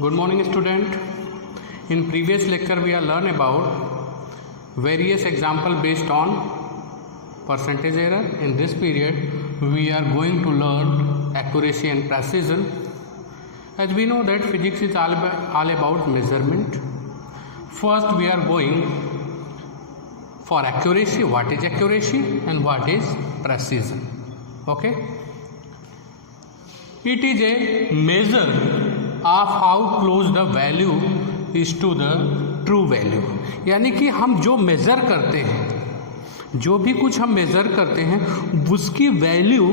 Good morning, student. In previous lecture, we are learn about various example based on percentage error. In this period, we are going to learn accuracy and precision. As we know that physics is all about measurement. First, we are going for accuracy. What is accuracy and what is precision? Okay. It is a measure of how close the value is to the true value. यानी कि हम जो measure करते हैं, जो भी कुछ हम मेज़र करते हैं, उसकी वैल्यू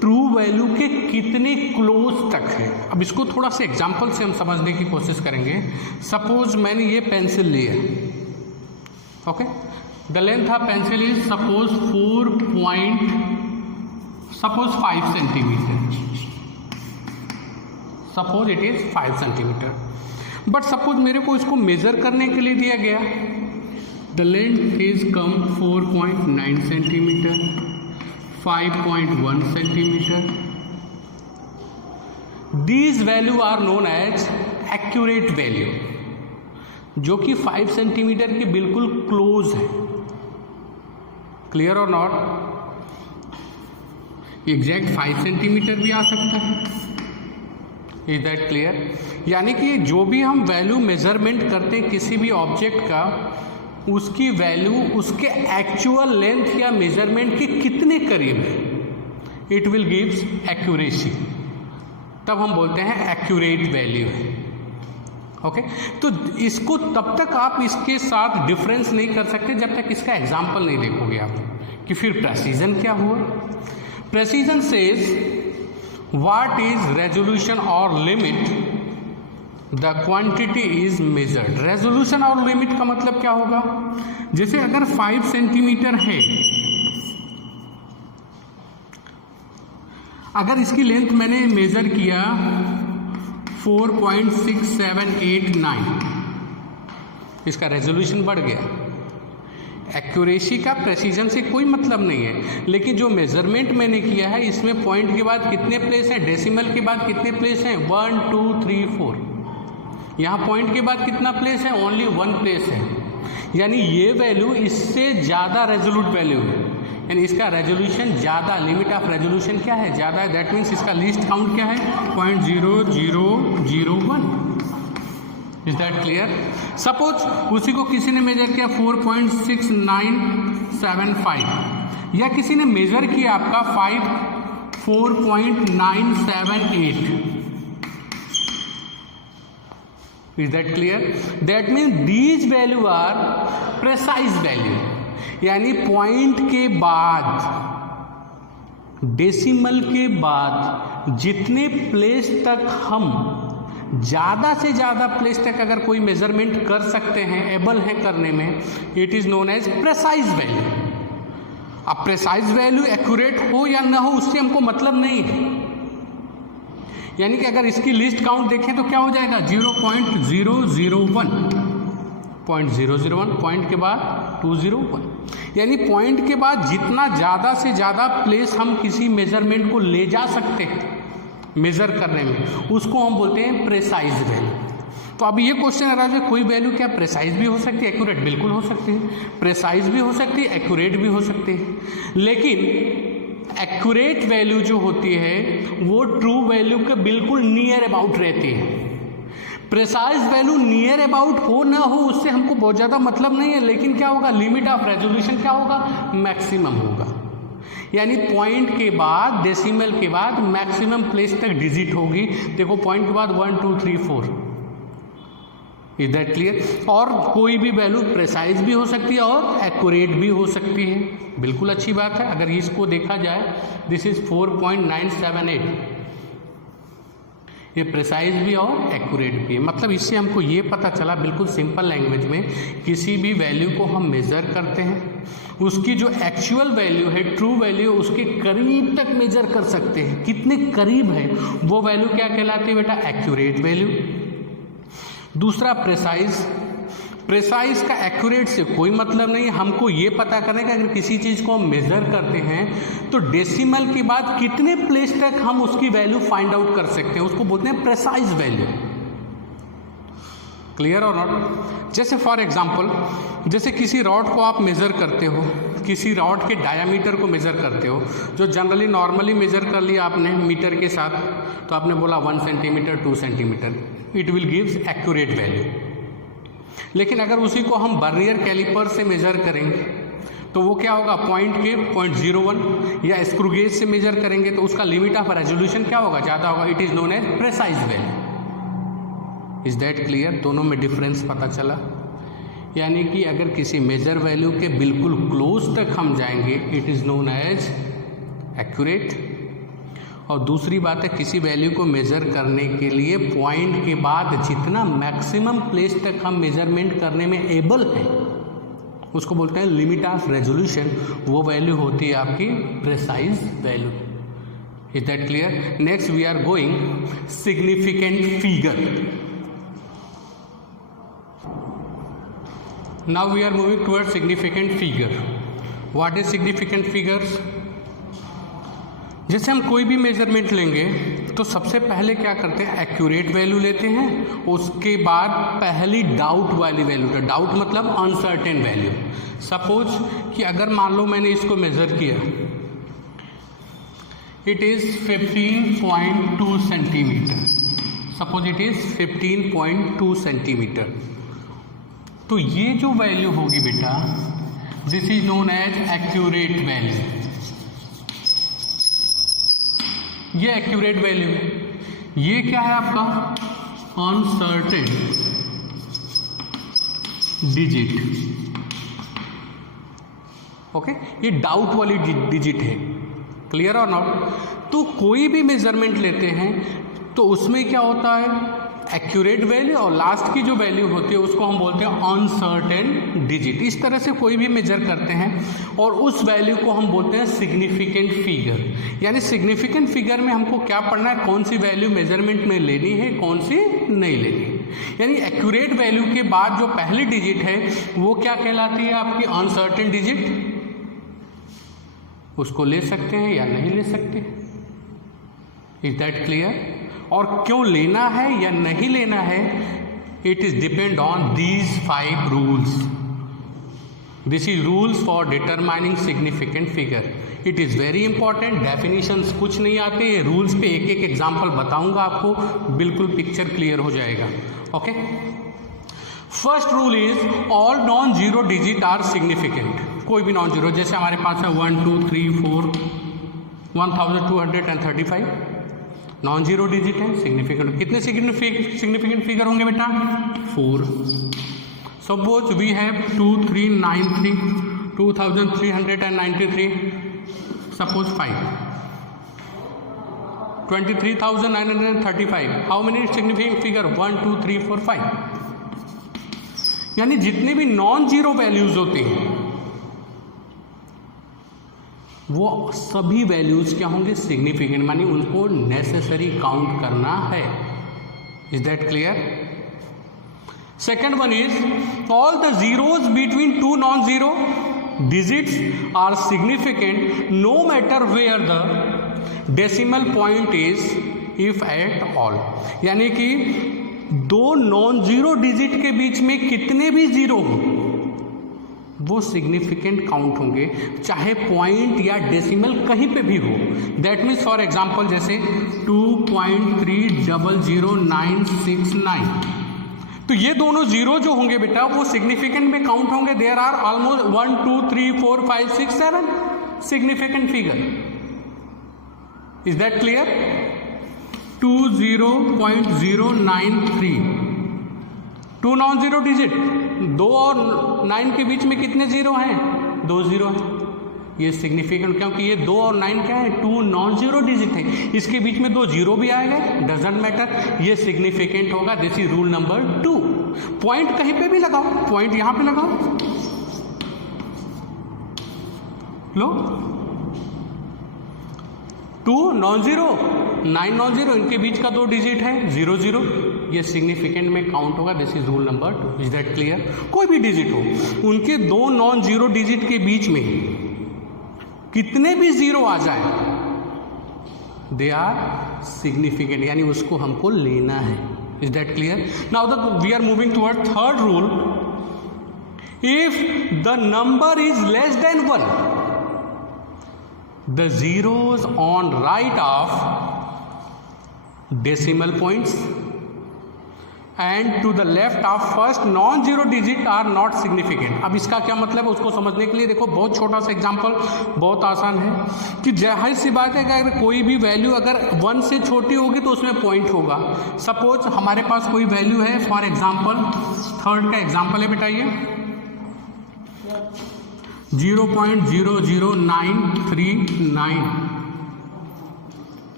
ट्रू वैल्यू के कितने क्लोज तक है. अब इसको थोड़ा सा एग्जांपल से हम समझने की कोशिश करेंगे. सपोज मैंने ये पेंसिल ली है. Okay, the length of pencil is suppose 5 centimetre. Suppose it is 5 centimetre. But suppose मेरे को इसको मेजर करने के लिए दिया गया. The length is come 4.9 centimetre, 5.1 centimetre. These value are known as accurate value, जो कि 5 सेंटीमीटर के बिल्कुल क्लोज है. क्लियर और नॉट? एग्जैक्ट 5 सेंटीमीटर भी आ सकता है. Is that clear? यानी कि जो भी हम वैल्यू मेजरमेंट करते हैं किसी भी ऑब्जेक्ट का, उसकी वैल्यू उसके एक्चुअल लेंथ या मेजरमेंट के कितने करीब है, इट विल गिव्स एक्यूरेसी. तब हम बोलते हैं एक्यूरेट वैल्यू है. ओके, तो इसको तब तक आप इसके साथ डिफरेंस नहीं कर सकते जब तक इसका एग्जाम्पल नहीं देखोगे आप कि फिर प्रेसिजन क्या हुआ. Precision says what is resolution or limit the quantity is measured. resolution और लिमिट का मतलब क्या होगा? जैसे अगर 5 सेंटीमीटर है, अगर इसकी लेंथ मैंने मेजर किया 4.6789, इसका रेजोल्यूशन बढ़ गया. एक्यूरेसी का प्रेसिजन से कोई मतलब नहीं है, लेकिन जो मेजरमेंट मैंने किया है इसमें पॉइंट के बाद कितने प्लेस हैं, डेसिमल के बाद कितने प्लेस हैं, 1 2 3 4. यहाँ पॉइंट के बाद कितना प्लेस है, ओनली 1 प्लेस है. यानी ये वैल्यू इससे ज़्यादा रेजोल्यूट वैल्यू है, यानी इसका रेजोल्यूशन ज़्यादा, लिमिट ऑफ रेजोल्यूशन क्या है, ज़्यादा है. दैट मीन्स इसका लीस्ट काउंट क्या है, 0.0001. Is that clear? सपोज उसी को किसी ने मेजर किया 4.6975, या किसी ने मेजर किया आपका 4.978. Is that clear? That means these value are precise value. यानी पॉइंट के बाद, डेसिमल के बाद जितने प्लेस तक हम ज़्यादा से ज़्यादा प्लेस तक अगर कोई मेजरमेंट कर सकते हैं, एबल हैं करने में, it is known as precise value. अब प्रेसाइज वैल्यू एक्यूरेट हो या ना हो उससे हमको मतलब नहीं है. यानी कि अगर इसकी लिस्ट काउंट देखें तो क्या हो जाएगा, 0.001, 0.001, पॉइंट के बाद 201. यानी पॉइंट के बाद जितना ज़्यादा से ज़्यादा प्लेस हम किसी मेजरमेंट को ले जा सकते हैं मेजर करने में, उसको हम बोलते हैं प्रेसाइज वैल्यू. तो अब ये क्वेश्चन आ रहा है, कोई वैल्यू क्या प्रेसाइज भी हो सकती है, एक्यूरेट बिल्कुल हो सकती है. प्रेसाइज भी हो सकती है, एक्यूरेट भी हो सकती है. लेकिन एक्यूरेट वैल्यू जो होती है वो ट्रू वैल्यू के बिल्कुल नियर अबाउट रहती है. प्रेसाइज वैल्यू नियर अबाउट हो ना हो उससे हमको बहुत ज़्यादा मतलब नहीं है, लेकिन क्या होगा, लिमिट ऑफ रेजोल्यूशन क्या होगा, मैक्सिमम होगा. यानी पॉइंट के बाद, डेसिमल के बाद मैक्सिमम प्लेस तक डिजिट होगी. देखो पॉइंट के बाद 1 2 3 4. Is that clear? और कोई भी वैल्यू प्रेसाइज भी हो सकती है और एक्यूरेट भी हो सकती है. बिल्कुल अच्छी बात है. अगर इसको देखा जाए, दिस इज 4.978, ये प्रेसाइज भी और एक्यूरेट भी है. मतलब इससे हमको ये पता चला बिल्कुल सिंपल लैंग्वेज में, किसी भी वैल्यू को हम मेज़र करते हैं, उसकी जो एक्चुअल वैल्यू है, ट्रू वैल्यू, उसके करीब तक मेजर कर सकते हैं. कितने करीब है वो वैल्यू क्या कहलाती है बेटा, एक्यूरेट वैल्यू. दूसरा प्रेसाइज. प्रेसाइज का एक्यूरेट से कोई मतलब नहीं. हमको ये पता करने का, अगर किसी चीज़ को हम मेज़र करते हैं तो डेसिमल के बाद कितने प्लेस तक हम उसकी वैल्यू फाइंड आउट कर सकते हैं, उसको बोलते हैं प्रेसाइज वैल्यू. क्लियर और नॉट? जैसे फॉर एग्जांपल, जैसे किसी रॉड को आप मेज़र करते हो, किसी रॉड के डायामीटर को मेज़र करते हो, जो जनरली नॉर्मली मेज़र कर लिया आपने मीटर के साथ, तो आपने बोला 1 centimetre 2 centimetre, it will gives accurate value. लेकिन अगर उसी को हम वर्नियर कैलिपर से मेज़र करेंगे तो वो क्या होगा, पॉइंट के 0.01, या स्क्रू गेज से मेज़र करेंगे तो उसका लिमिट ऑफ रेजोल्यूशन क्या होगा, ज़्यादा होगा। It is known as precise value. Is that clear? दोनों में डिफरेंस पता चला। यानी कि अगर किसी मेजर वैल्यू के बिल्कुल क्लोज तक हम जाएंगे, it is known as accurate. और दूसरी बात है, किसी वैल्यू को मेज़र करने के लिए पॉइंट के बाद जितना मैक्सिमम प्लेस तक हम मेजरमेंट करने में एबल हैं, उसको बोलते हैं लिमिट ऑफ रेजोल्यूशन। वो वैल्यू होती है आपकी precise value. Is that clear? Next we are going significant figure. Now we are moving towards significant figure. What is significant figures? जैसे हम कोई भी मेजरमेंट लेंगे तो सबसे पहले क्या करते हैं, एक्यूरेट वैल्यू लेते हैं, उसके बाद पहली डाउट वाली वैल्यू। डाउट मतलब अनसर्टेन वैल्यू। सपोज कि अगर मान लो मैंने इसको मेजर किया, it is 15.2 centimetre. Suppose it is 15.2 centimetre. तो ये जो वैल्यू होगी बेटा, this is known as accurate value. ये एक्यूरेट वैल्यू है। ये क्या है आपका, अनसर्टेन डिजिट। ओके, ये डाउट वाली डिजिट है। क्लियर और नॉट? तो कोई भी मेजरमेंट लेते हैं तो उसमें क्या होता है, एक्यूरेट वैल्यू, और लास्ट की जो वैल्यू होती है उसको हम बोलते हैं अनसर्टेन डिजिट। इस तरह से कोई भी मेजर करते हैं और उस वैल्यू को हम बोलते हैं सिग्निफिकेंट फिगर। यानी सिग्निफिकेंट फिगर में हमको क्या पढ़ना है, कौन सी वैल्यू मेजरमेंट में लेनी है, कौन सी नहीं लेनी है। यानी एक्यूरेट वैल्यू के बाद जो पहली डिजिट है वो क्या कहलाती है, आपकी अनसर्टेन डिजिट। उसको ले सकते हैं या नहीं ले सकते। Is that clear? और क्यों लेना है या नहीं लेना है, it is depend on these 5 rules. This is rules for determining significant figure. It is very important. Definitions कुछ नहीं आते, ये रूल्स पे एक एक एग्जाम्पल बताऊंगा आपको, बिल्कुल पिक्चर क्लियर हो जाएगा। Okay, first rule is all non zero digit are significant. कोई भी नॉन जीरो, जैसे हमारे पास है 1 2 3 4 1235 नॉन जीरो डिजिट है, सिग्निफिकेंट। कितने सिग्निफिकेंट फिगर होंगे बेटा? 4। Suppose we have 2393 2393, suppose 5 23,935। How many significant figure? 1 2 3 4 5। यानी जितने भी नॉन जीरो वैल्यूज होते हैं वो सभी वैल्यूज क्या होंगे? सिग्निफिकेंट, मानी उनको नेसेसरी काउंट करना है। Is that clear? Second one is all the zeros between 2 non zero digits are significant no matter where the decimal point is if at all. यानी कि 2 नॉन जीरो डिजिट के बीच में कितने भी जीरो हो वो सिग्निफिकेंट काउंट होंगे, चाहे पॉइंट या डेसिमल कहीं पे भी हो। दैट मीन्स फॉर एग्जांपल जैसे 2.300969, तो ये दोनों जीरो जो होंगे बेटा वो सिग्निफिकेंट में काउंट होंगे। There are almost 1 2 3 4 5 6 7 significant figure. Is that clear? 20.093 2 non zero digit, 2 और 9 के बीच में कितने जीरो हैं? 2 जीरो हैं। ये सिग्निफिकेंट, क्योंकि ये 2 और 9 क्या है? 2 नॉन जीरो डिजिट है। इसके बीच में 2 जीरो भी आएगा, डजेंट मैटर, ये सिग्निफिकेंट होगा। This is rule number 2। Point कहीं पे भी लगाओ, पॉइंट यहां पे लगाओ, लो 2 नॉन जीरो 9 नॉन जीरो, इनके बीच का 2 डिजिट है 0 0, ये सिग्निफिकेंट में काउंट होगा। This is rule number 2। Is that clear? कोई भी डिजिट हो, उनके 2 नॉन जीरो डिजिट के बीच में कितने भी जीरो आ जाए दे आर सिग्निफिकेंट, यानी उसको हमको लेना है। Is that clear? Now we are moving toward third rule. If the number is less than 1, the zeros on right of decimal points and to the left of first non-zero digit are not significant. अब इसका क्या मतलब है उसको समझने के लिए देखो, बहुत छोटा सा एग्जांपल, बहुत आसान है कि जाहिर सी बात है कि अगर कोई भी वैल्यू अगर 1 से छोटी होगी तो उसमें पॉइंट होगा. सपोज हमारे पास कोई वैल्यू है, फॉर एग्जांपल थर्ड का एग्जांपल है बेटा ये 0.00939.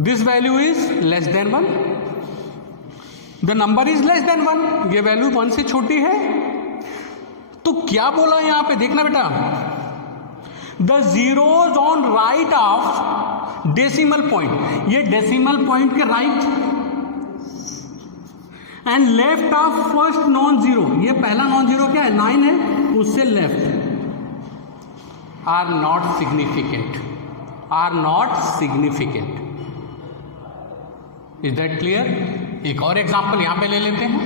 This value is less than 1. The number is less than 1. ये वैल्यू 1 से छोटी है. तो क्या बोला यहां पे, देखना बेटा, the zeros on right of decimal point, ये डेसिमल पॉइंट के right and left of first non zero, ये पहला नॉन जीरो क्या है 9 है, उससे left are not significant. Are not significant. Is that clear? एक और एग्जांपल यहां पे ले लेते हैं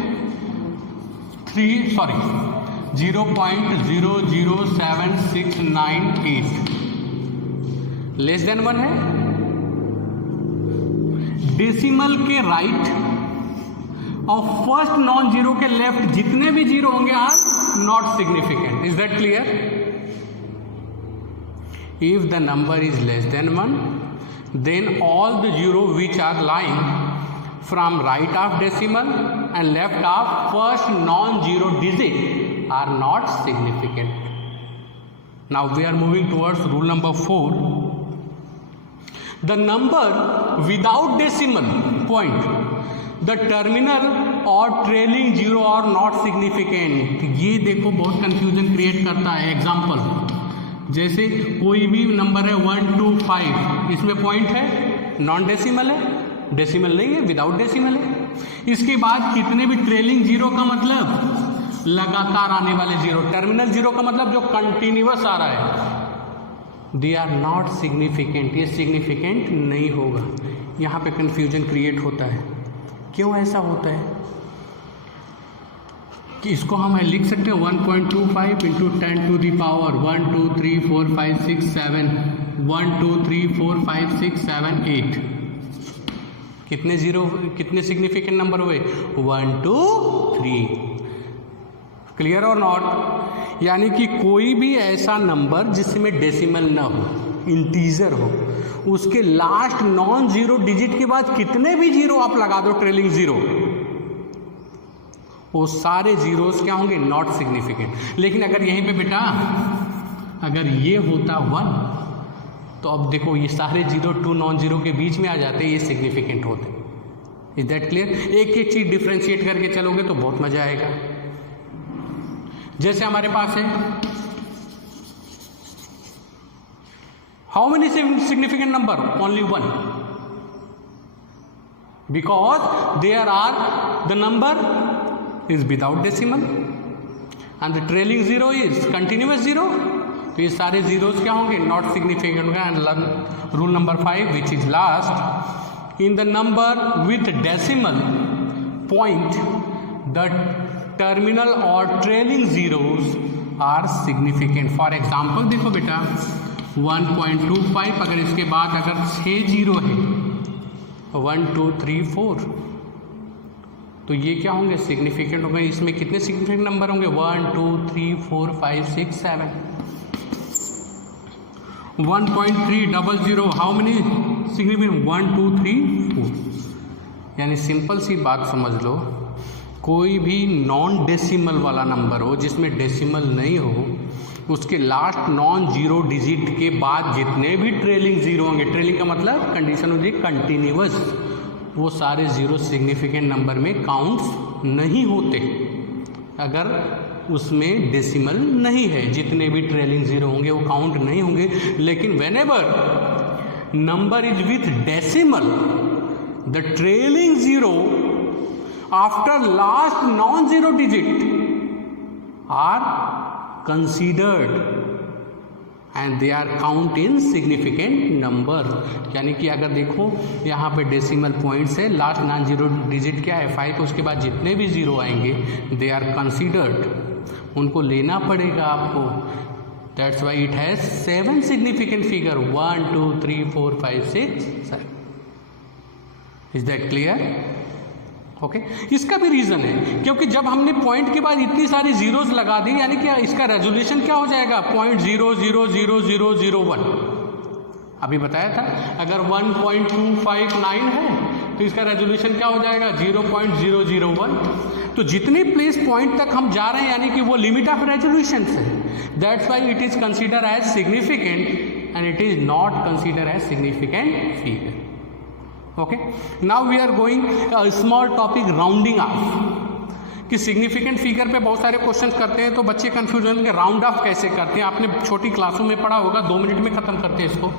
0.00768 लेस देन 1 है. डेसिमल के राइट और फर्स्ट नॉन जीरो के लेफ्ट जितने भी जीरो होंगे are not significant. Is that clear? If the number is less than 1, then all the zero which are lying from right of decimal and left of first non-zero digit are not significant. Now we are moving towards rule number 4. The number without decimal point, the terminal or trailing zero are not significant. ये देखो बहुत confusion create करता है. Example, जैसे कोई भी number है 1 2 5, इसमें पॉइंट है, नॉन डेसिमल है, डेसिमल नहीं है, विदाउट डेसिमल है. इसके बाद कितने भी ट्रेलिंग जीरो का मतलब लगातार आने वाले जीरो, टर्मिनल जीरो का मतलब जो कंटिन्यूअस आ रहा है, दे आर नॉट सिग्निफिकेंट. ये सिग्निफिकेंट नहीं होगा. यहाँ पे कंफ्यूजन क्रिएट होता है. क्यों ऐसा होता है कि इसको हम लिख सकते हैं 1.25 इंटू 10 टू दी पावर 1 2 3 4 5 6 7 1 2 3 4 5 6 7 8. कितने जीरो, कितने सिग्निफिकेंट नंबर हुए? 1 2 3. क्लियर और नॉट? यानी कि कोई भी ऐसा नंबर जिसमें डेसिमल ना हो, इंटीजर हो, उसके लास्ट नॉन जीरो डिजिट के बाद कितने भी जीरो आप लगा दो, ट्रेलिंग जीरो, वो सारे जीरोस क्या होंगे? Not significant. लेकिन अगर यहीं पे बेटा अगर ये होता 1, तो अब देखो ये सारे जीरो 2 नॉन जीरो के बीच में आ जाते, ये सिग्निफिकेंट होते. Is that clear? एक एक चीज डिफ्रेंशिएट करके चलोगे तो बहुत मजा आएगा. जैसे हमारे पास है how many significant number? Only 1, because there are the number is without decimal and the trailing zero is continuous zero. तो ये सारे zeros क्या होंगे? Not significant होंगे. And rule number 5 which is last, in the number with decimal point the terminal or trailing zeros are significant. For example देखो बेटा 1.25, अगर इसके बाद अगर 6 जीरो है 1 2 3 4, तो ये क्या होंगे? सिग्निफिकेंट होंगे. इसमें कितने सिग्निफिकेंट नंबर होंगे? 1 2 3 4 5 6 7. 1.300, हाउ मेनी सिग्निफिकेंट? 1 2 3 4. यानी सिंपल सी बात समझ लो, कोई भी नॉन डेसिमल वाला नंबर हो जिसमें डेसिमल नहीं हो, उसके लास्ट नॉन जीरो डिजिट के बाद जितने भी ट्रेलिंग जीरो होंगे, ट्रेलिंग का मतलब कंडीशन होती है कंटिन्यूअस, वो सारे जीरो सिग्निफिकेंट नंबर में काउंट्स नहीं होते अगर उसमें डेसिमल नहीं है. जितने भी ट्रेलिंग जीरो होंगे वो काउंट नहीं होंगे. लेकिन whenever number is with decimal, the trailing zero after last non zero digit are considered and they are count in significant number. यानी कि अगर देखो यहाँ पे डेसिमल पॉइंट्स है, लास्ट नॉन जीरो डिजिट क्या है 5, उसके बाद जितने भी जीरो आएंगे दे आर कंसिडर्ड, उनको लेना पड़ेगा आपको। That's why it has 7 significant figure 1 2 3 4 5 6 7। Is that clear? Okay इसका भी रीजन है क्योंकि जब हमने पॉइंट के बाद इतनी सारी जीरोस लगा दी यानी कि इसका रेजोल्यूशन क्या हो जाएगा 0.0000001। अभी बताया था अगर 1.259 है तो इसका रेजोल्यूशन क्या हो जाएगा 0.001। तो जितने प्लेस पॉइंट तक हम जा रहे हैं यानी कि वो लिमिट ऑफ रेजोल्यूशन है। That's why it is consider as significant and it is not consider as significant figure. Okay now we are going small topic rounding off, कि सिग्निफिकेंट फिगर पे बहुत सारे क्वेश्चन करते हैं तो बच्चे कंफ्यूज होंगे राउंड ऑफ कैसे करते हैं। आपने छोटी क्लासों में पढ़ा होगा, 2 मिनट में खत्म करते हैं इसको।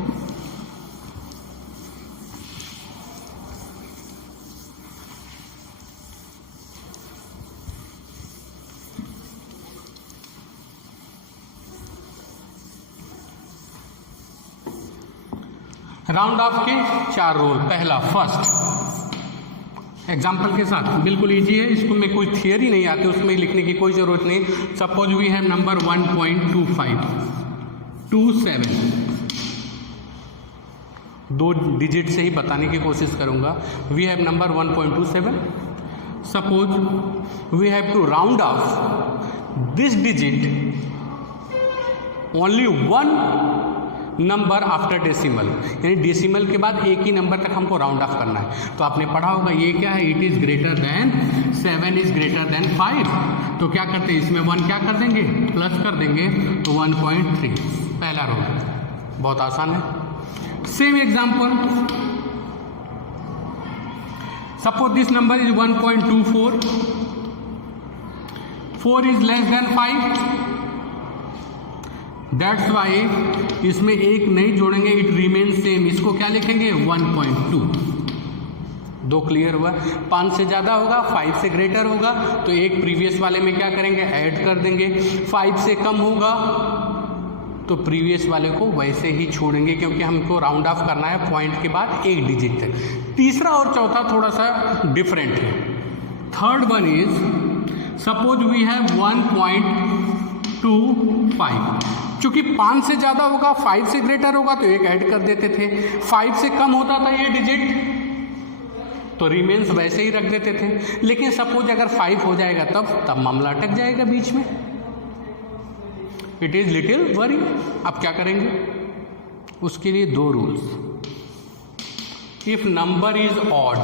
राउंड ऑफ के 4 रूल। पहला फर्स्ट एग्जाम्पल के साथ बिल्कुल इजी है, इसको में कोई थियरी नहीं आती, उसमें लिखने की कोई ज़रूरत नहीं। Suppose we have number 1.2527, 2 digit से ही बताने की कोशिश करूंगा। We have number 1.27। Suppose we have to round off this digit only 1 number after decimal, यानी डेसिमल के बाद एक ही नंबर तक हमको राउंड ऑफ करना है। तो आपने पढ़ा होगा ये क्या है, it is greater than 7 is greater than 5। तो क्या करते हैं इसमें 1 क्या कर देंगे प्लस कर देंगे तो 1.3 पहला रूल। बहुत आसान है। Same example suppose this number is 1.24, 4 is less then 5। That's why इसमें एक नहीं जोड़ेंगे, इट रिमेन सेम। इसको क्या लिखेंगे 1.2। 2 क्लियर हुआ। 5 से ज़्यादा होगा, 5 से ग्रेटर होगा तो एक प्रीवियस वाले में क्या करेंगे ऐड कर देंगे। 5 से कम होगा तो प्रीवियस वाले को वैसे ही छोड़ेंगे क्योंकि हमको राउंड ऑफ करना है पॉइंट के बाद एक डिजिट तक। तीसरा और चौथा थोड़ा सा डिफरेंट है। Third one is suppose we have 1.25। चूंकि 5 से ज़्यादा होगा, 5 से ग्रेटर होगा तो एक ऐड कर देते थे। 5 से कम होता था ये डिजिट तो रिमेन्स वैसे ही रख देते थे। लेकिन सपोज अगर 5 हो जाएगा तब मामला अटक जाएगा बीच में। It is little worry. अब क्या करेंगे उसके लिए 2 rules. If number is odd,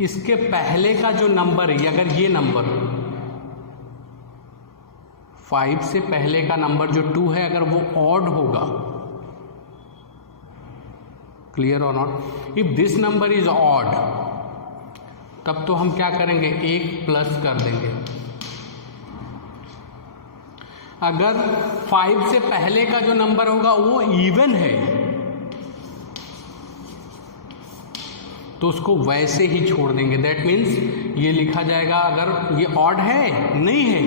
इसके पहले का जो नंबर है अगर ये नंबर 5 से पहले का नंबर जो 2 है अगर वो ऑड होगा, क्लियर और not, if this number is odd तब तो हम क्या करेंगे 1 प्लस कर देंगे। अगर 5 से पहले का जो नंबर होगा वो इवन है तो उसको वैसे ही छोड़ देंगे। दैट मीन्स ये लिखा जाएगा अगर ये ऑड है नहीं है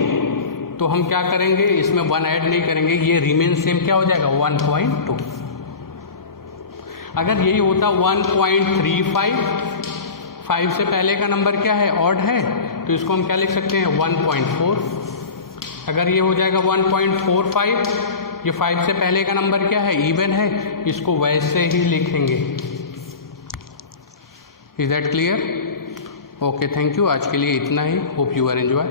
तो हम क्या करेंगे इसमें 1 ऐड नहीं करेंगे, ये रिमेन सेम क्या हो जाएगा 1.2। अगर यही होता 1.35, 5 से पहले का नंबर क्या है ऑड है तो इसको हम क्या लिख सकते हैं 1.4। अगर ये हो जाएगा 1.45, ये 5 से पहले का नंबर क्या है इवन है, इसको वैसे ही लिखेंगे। Is that clear? Okay thank you. आज के लिए इतना ही। Hope you are enjoy.